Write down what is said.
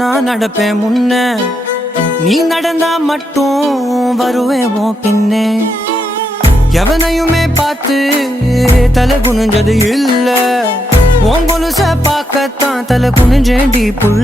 நான் நடப்பேன் முன்ன, நீ நடந்தா மட்டும் வருவேன் உன் பின்னே. எவனையுமே பார்த்து தலை குனிஞ்சது இல்ல, உன் கொலுச பார்க்கத்தான் தலை குனிஞ்சேண்டி புள்ள.